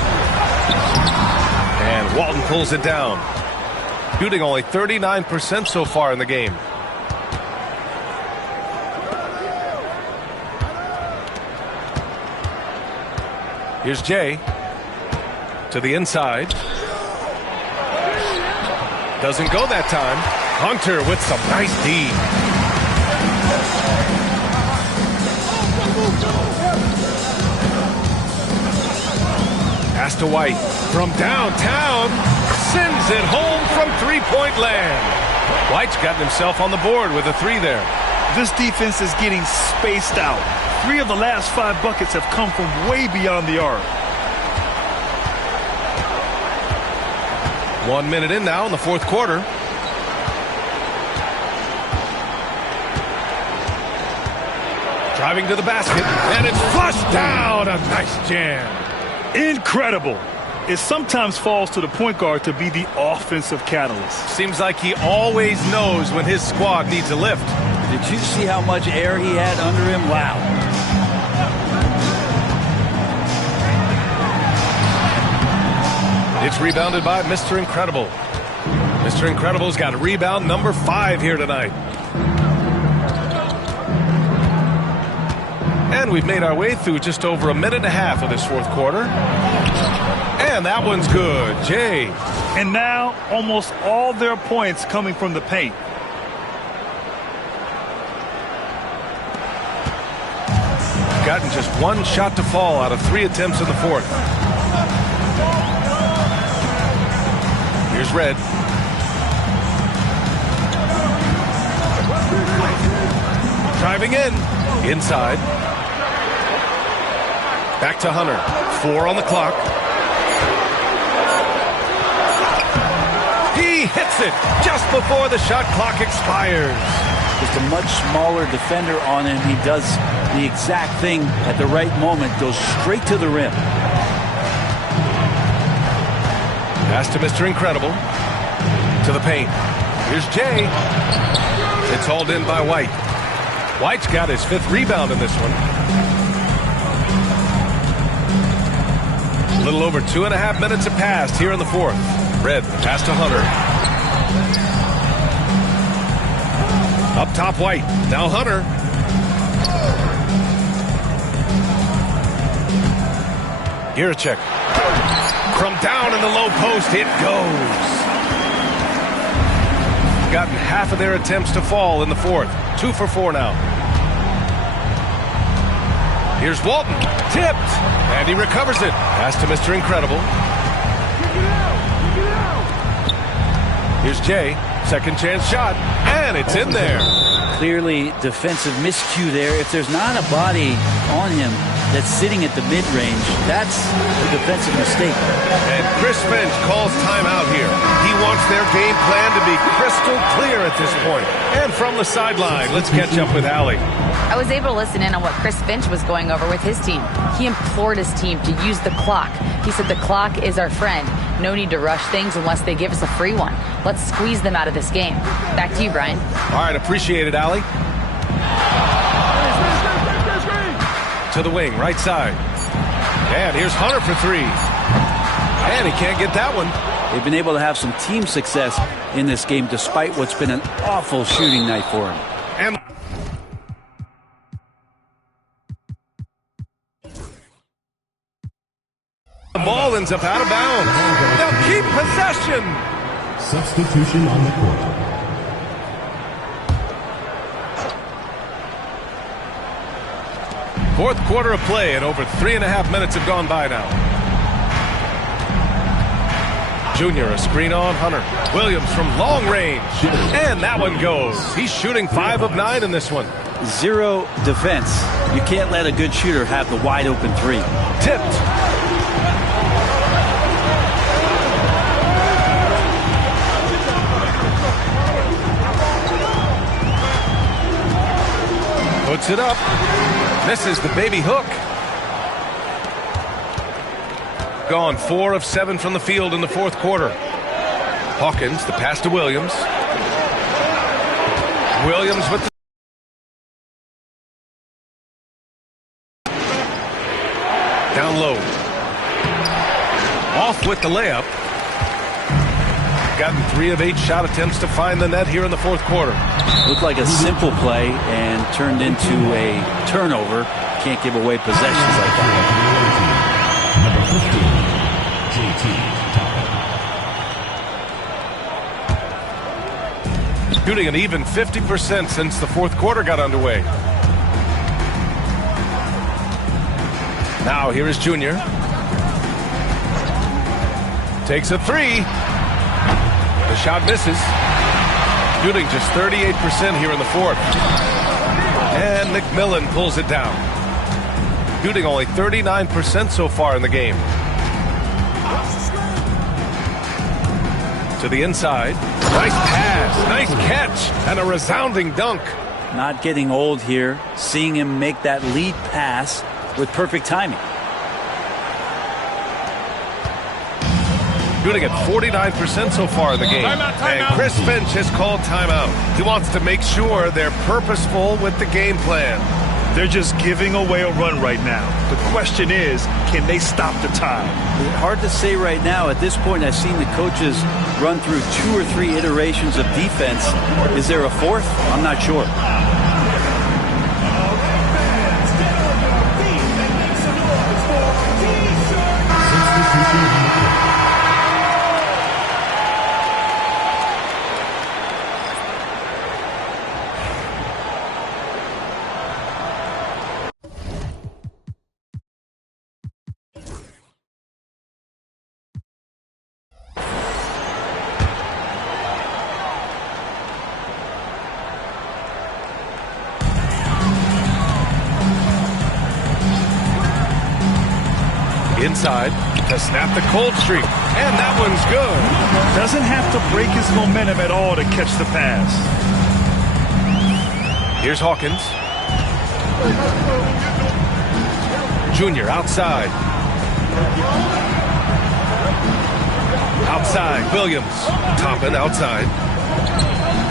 And Walton pulls it down. Shooting only 39% so far in the game. Here's Jay. To the inside. Doesn't go that time. Hunter with some nice D. Pass to White from downtown, sends it home from 3-point land. White's gotten himself on the board with a 3 there. This defense is getting spaced out. 3 of the last 5 buckets have come from way beyond the arc. 1 minute in now in the 4th quarter. Driving to the basket, and it's flushed down. A nice jam. Incredible. It sometimes falls to the point guard to be the offensive catalyst. Seems like he always knows when his squad needs a lift. Did you see how much air he had under him? Wow. It's rebounded by Mr. Incredible. Mr. Incredible's got rebound number 5 here tonight. And we've made our way through just over a minute and a half of this 4th quarter. And that one's good. Jay. And now almost all their points coming from the paint. Gotten just 1 shot to fall out of 3 attempts in the 4th. Here's Red. Driving in. Inside. Back to Hunter. 4 on the clock. He hits it just before the shot clock expires. Just a much smaller defender on him. He does the exact thing at the right moment. Goes straight to the rim. Pass to Mr. Incredible. To the paint. Here's Jay. It's hauled in by White. White's got his 5th rebound in this one. A little over 2.5 minutes have passed here in the 4th. Red, pass to Hunter. Up top, White. Now Hunter. Jiricek. From down in the low post, it goes. Gotten half of their attempts to fall in the 4th. 2 for 4 now. Here's Walton. Tipped. And he recovers it. Pass to Mr. Incredible. Here's Jay. Second chance shot. And it's in there. Clearly defensive miscue there. If there's not a body on him that's sitting at the mid-range, that's a defensive mistake. And Chris Finch calls timeout here. He wants their game plan to be crystal clear at this point. And from the sideline, let's catch up with Allie. I was able to listen in on what Chris Finch was going over with his team. He implored his team to use the clock. He said the clock is our friend. No need to rush things unless they give us a free one. Let's squeeze them out of this game. Back to you, Brian. All right, appreciate it, Allie. To the wing, right side. And here's Hunter for three. And he can't get that one. They've been able to have some team success in this game despite what's been an awful shooting night for him. And the ball ends up out of bounds. They'll keep possession. Substitution on the court. Fourth quarter of play, and over 3.5 minutes have gone by now. Junior, a screen on Hunter. Williams from long range. And that one goes. He's shooting 5 of 9 in this one. Zero defense. You can't let a good shooter have the wide open three. Tipped. Puts it up. Misses the baby hook. Gone 4 of 7 from the field in the fourth quarter. Hawkins, the pass to Williams. Williams with the down low. Off with the layup. Gotten 3 of 8 shot attempts to find the net here in the fourth quarter. Looked like a simple play and turned into a turnover. Can't give away possessions like that. Number 15, JT. Shooting an even 50% since the fourth quarter got underway. Now here is Junior. Takes a 3. The shot misses. Shooting just 38% here in the fourth. And McMillan pulls it down. Shooting only 39% so far in the game. To the inside. Nice pass, nice catch, and a resounding dunk. Not getting old here. Seeing him make that lead pass with perfect timing. Shooting at 49% so far in the game. And Chris Finch has called timeout. He wants to make sure they're purposeful with the game plan. They're just giving away a run right now. The question is, can they stop the time? Hard to say right now. At this point, I've seen the coaches run through 2 or 3 iterations of defense. Is there a fourth? I'm not sure. Inside to snap the cold streak. And that one's good. Doesn't have to break his momentum at all to catch the pass. Here's Hawkins. Junior outside. Outside, Williams. Toppin outside.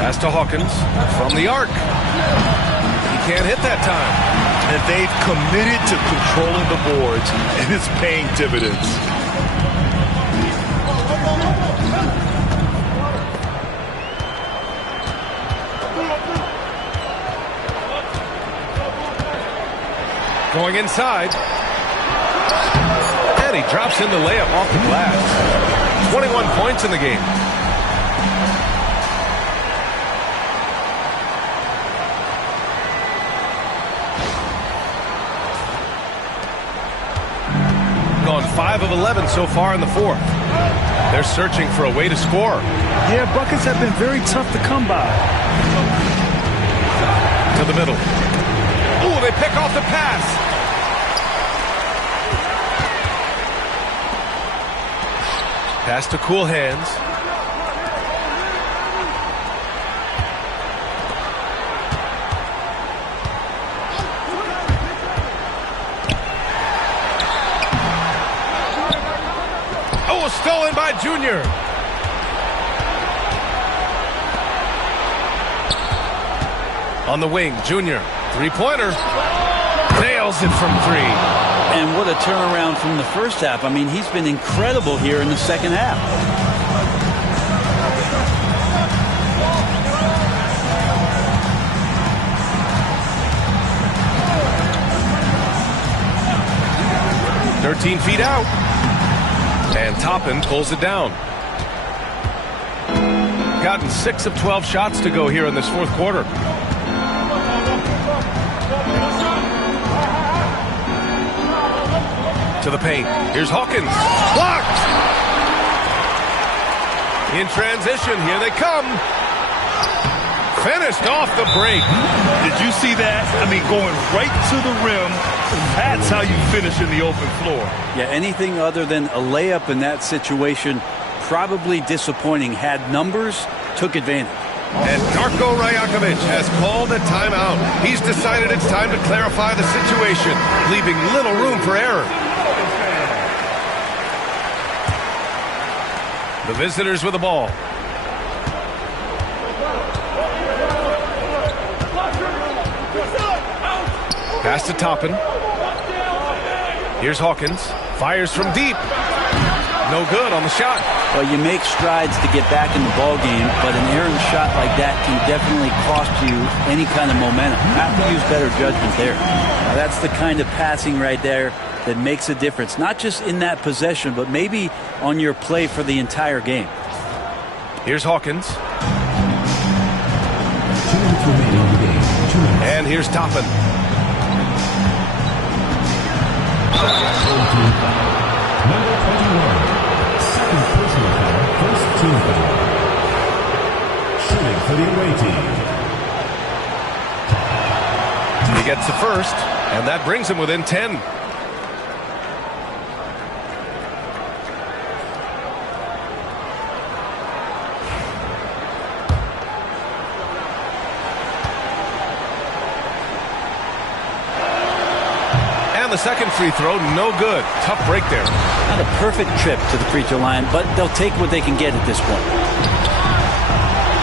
Pass to Hawkins from the arc. He can't hit that time. And they've committed to controlling the boards, and it's paying dividends. Going inside. And he drops in the layup off the glass. 21 points in the game. 5 of 11 so far in the fourth. They're searching for a way to score. Yeah, buckets have been very tough to come by. To the middle. Ooh, they pick off the pass. Pass to cool hands. Oh, stolen by Junior. On the wing, Junior. Three-pointer. Nails it from three. And what a turnaround from the first half. I mean, he's been incredible here in the second half. "13 feet out. And Toppin pulls it down. Gotten 6 of 12 shots to go here in this fourth quarter. To the paint. Here's Hawkins. Blocked! In transition, here they come. Finished off the break. Did you see that? I mean, going right to the rim. That's how you finish in the open floor. Yeah, anything other than a layup in that situation, probably disappointing. Had numbers, took advantage. And Darko Rajakovic has called a timeout. He's decided it's time to clarify the situation, leaving little room for error. The visitors with the ball. Pass to Toppin. Here's Hawkins. Fires from deep. No good on the shot. Well, you make strides to get back in the ball game, but an errant shot like that can definitely cost you any kind of momentum. Have to use better judgment there. Now, that's the kind of passing right there that makes a difference, not just in that possession, but maybe on your play for the entire game. Here's Hawkins. 2 minutes remaining in the game. 2 minutes. And here's Toppin. Number 21. Second personal foul. First team foul. Shooting for the away team. He gets the first, and that brings him within 10. The second free throw, no good. Tough break there. Not a perfect trip to the free throw line, but they'll take what they can get at this point.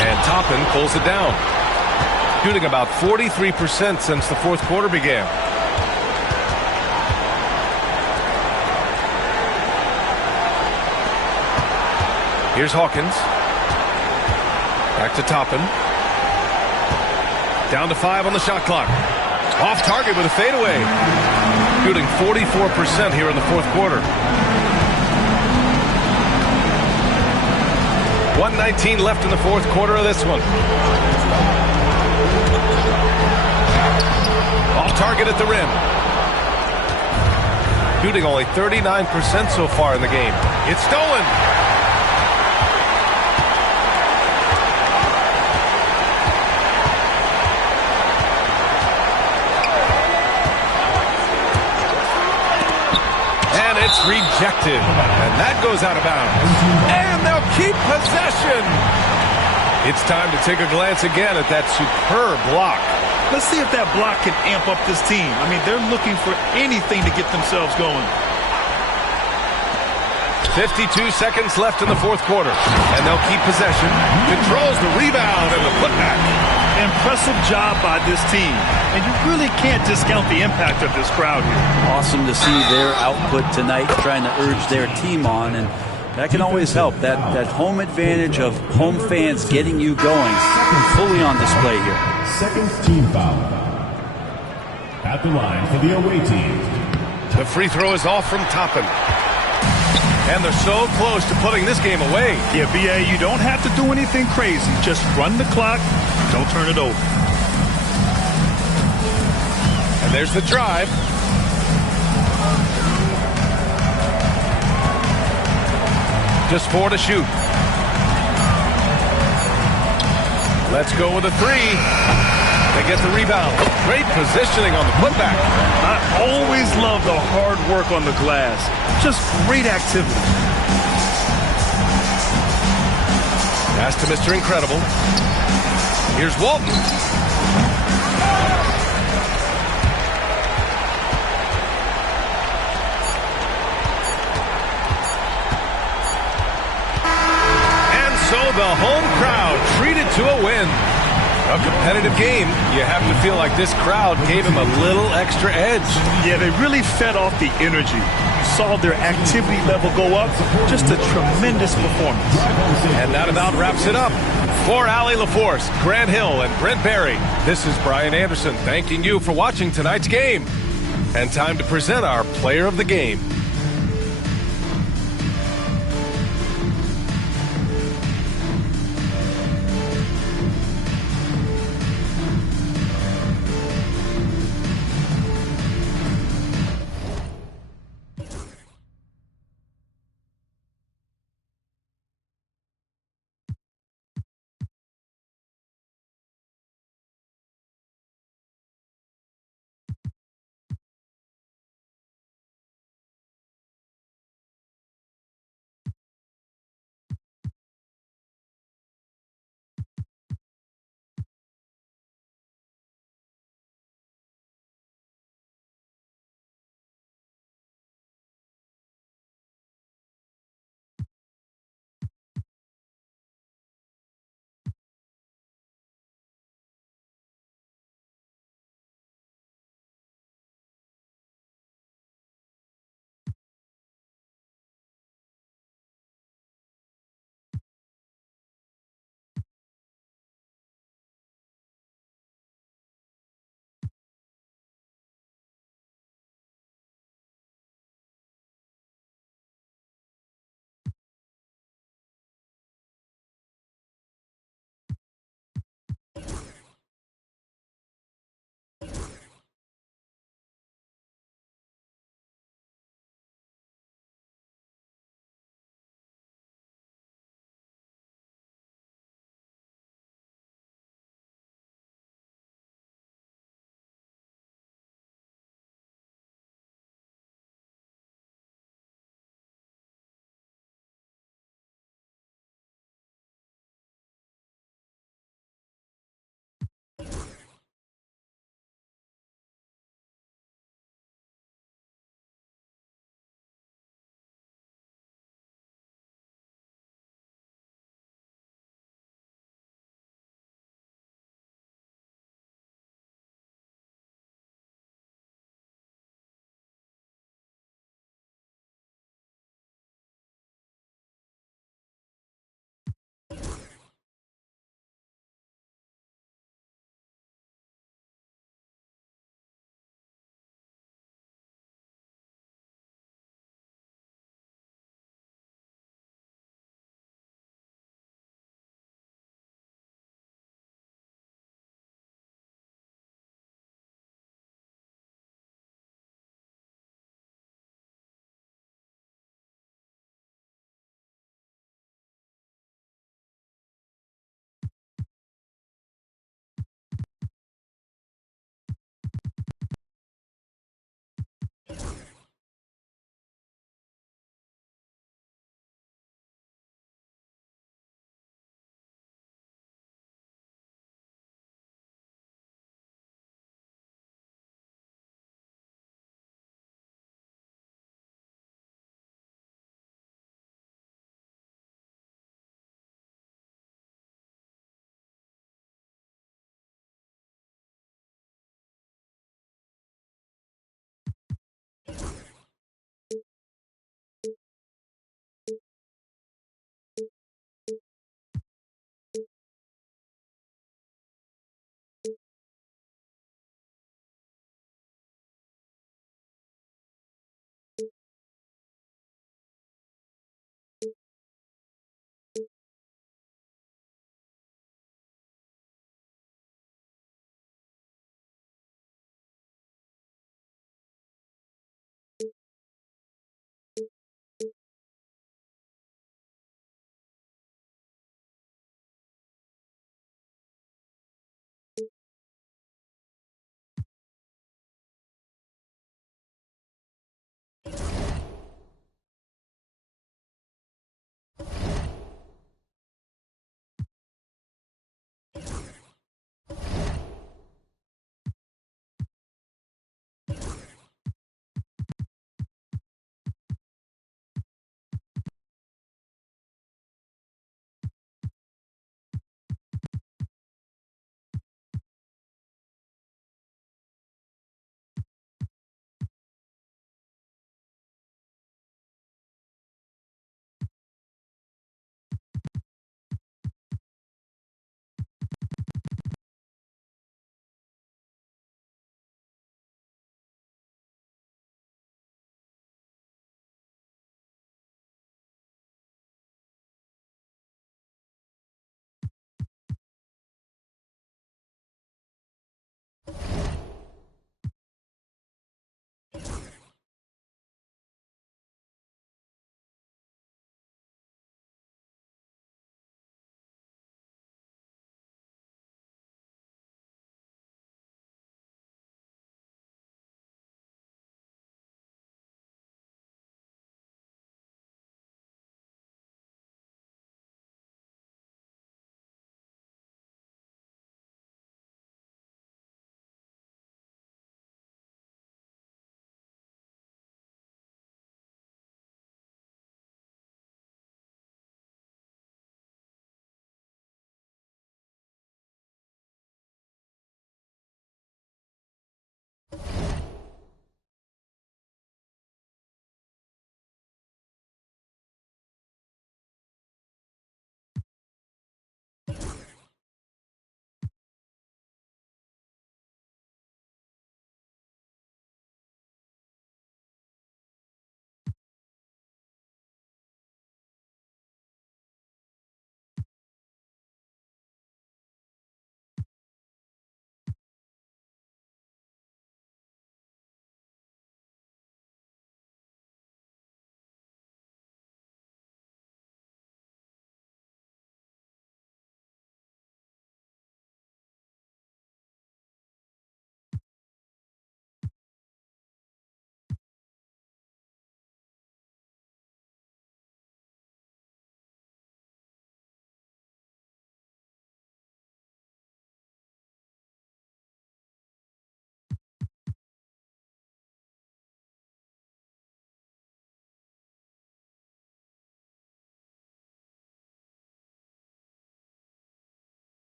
And Toppin pulls it down. Shooting about 43% since the fourth quarter began. Here's Hawkins. Back to Toppin. Down to 5 on the shot clock. Off target with a fadeaway. Shooting 44% here in the fourth quarter. 1:19 left in the fourth quarter of this one. Off target at the rim. Shooting only 39% so far in the game. It's stolen. It's rejected, and that goes out of bounds. And they'll keep possession. It's time to take a glance again at that superb block. Let's see if that block can amp up this team. I mean, they're looking for anything to get themselves going. 52 seconds left in the fourth quarter, and they'll keep possession. Controls the rebound and the putback. Impressive job by this team, and you really can't discount the impact of this crowd here. Awesome to see their output tonight, trying to urge their team on, and that can always help. That home advantage of home fans getting you going, fully on display here. Second team foul. At the line for the away team. The free throw is off from Toppin. And they're so close to putting this game away. Yeah, BA, you don't have to do anything crazy. Just run the clock. Don't turn it over. And there's the drive. Just 4 to shoot. Let's go with a 3. They get the rebound. Great positioning on the putback. I always love the hard work on the glass. Just great activity. Pass to Mr. Incredible. Here's Walton. And so the home crowd treated to a win. A competitive game. You have to feel like this crowd gave him a little extra edge. Yeah, they really fed off the energy. You saw their activity level go up. Just a tremendous performance. And that about wraps it up. For Allie LaForce, Grant Hill, and Brent Barry, this is Brian Anderson thanking you for watching tonight's game. And time to present our player of the game.